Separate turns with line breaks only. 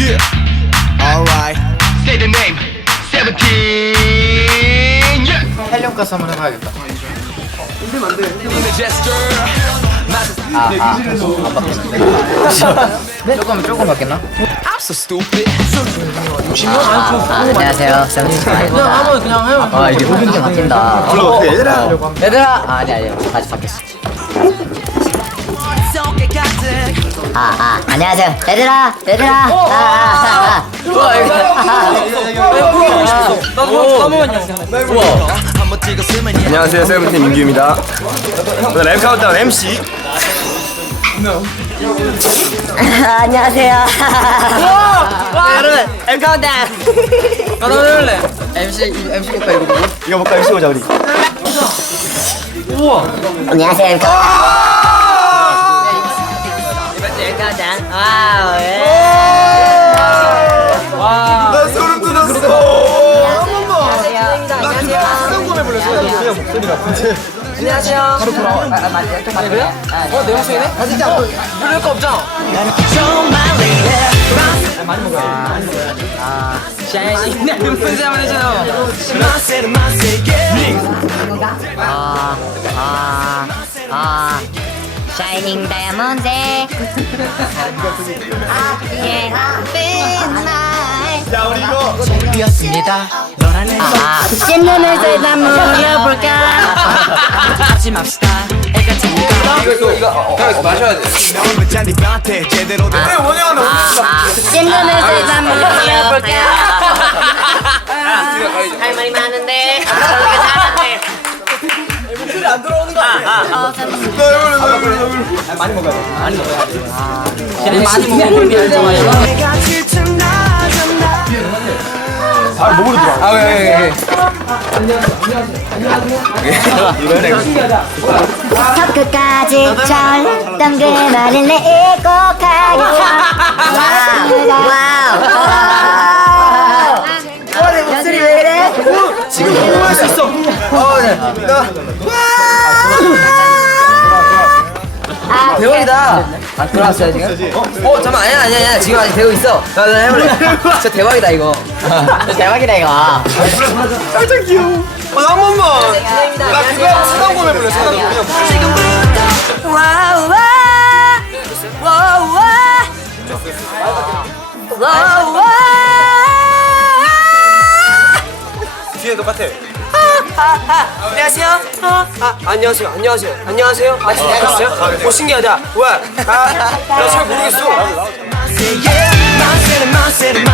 Yeah. Alright. Say the name. 17. Yeah.
헬륨 가스 한번 해봐야겠다.
In the gesture.
안 바뀌는데? 조금 바뀌었나?
I'm so stupid.
안녕하세요. 그냥 해요. 이게 소금이 바뀐다. 얘들아. 아니 다시 바뀌었어. 안녕하세요. 얘들아.
안녕하세요, 세븐틴 민규입니다. 오늘 랩 카운트다운 MC.
안녕하세요. 여러분, 엠카운트다운.
나도 해볼래. MC 볼까 이거 보고?
이거 볼까? MC 보자 우리.
안녕하세요, 엠카운트다운. 와우, 예.
나 소름 돋았어.
안녕하세요. 바로 돌아와. 그래요? 내 목소리네? 진짜 부를 거 없잖아. 많이 먹어요. 샤이닝 분쇄 한번 해줘요.
샤이닝 다이아몬드.
야 우리 이거.
준비였습니다. 너라는
신눈을 들다 물어볼까.
하지 맙시다. 애 같으니까.
이거 마셔야 돼.
잔디한테 제대로 된.
신눈을 들다 물어볼까. 할 말이 많은데. 잘하는데.
목소리 안 들어오는 거 아니야?
많이 먹어야 돼.
많이 먹으면 우리 알잖아요.
목으로 들어.
왜?
이거 해야
저 끝까지 철던 그 말을 내 꼭 하겠어. 와우. 내 목소리 왜 이래?
지금 공부할 수 있어.
대박이다. 안 들어왔어요 지금? 잠깐만 아니야 지금 아직 되고 있어. 나 해볼래. 진짜 대박이다 이거. 대박이다 이거.
살짝 귀여워. 한 번만. 나 그거 수상공 해볼래. 수상공. 뒤에 똑같아.
안녕하세요. 안녕하세요. 안녕하세요. 오 신기하다. 왜? 나 잘 모르겠어.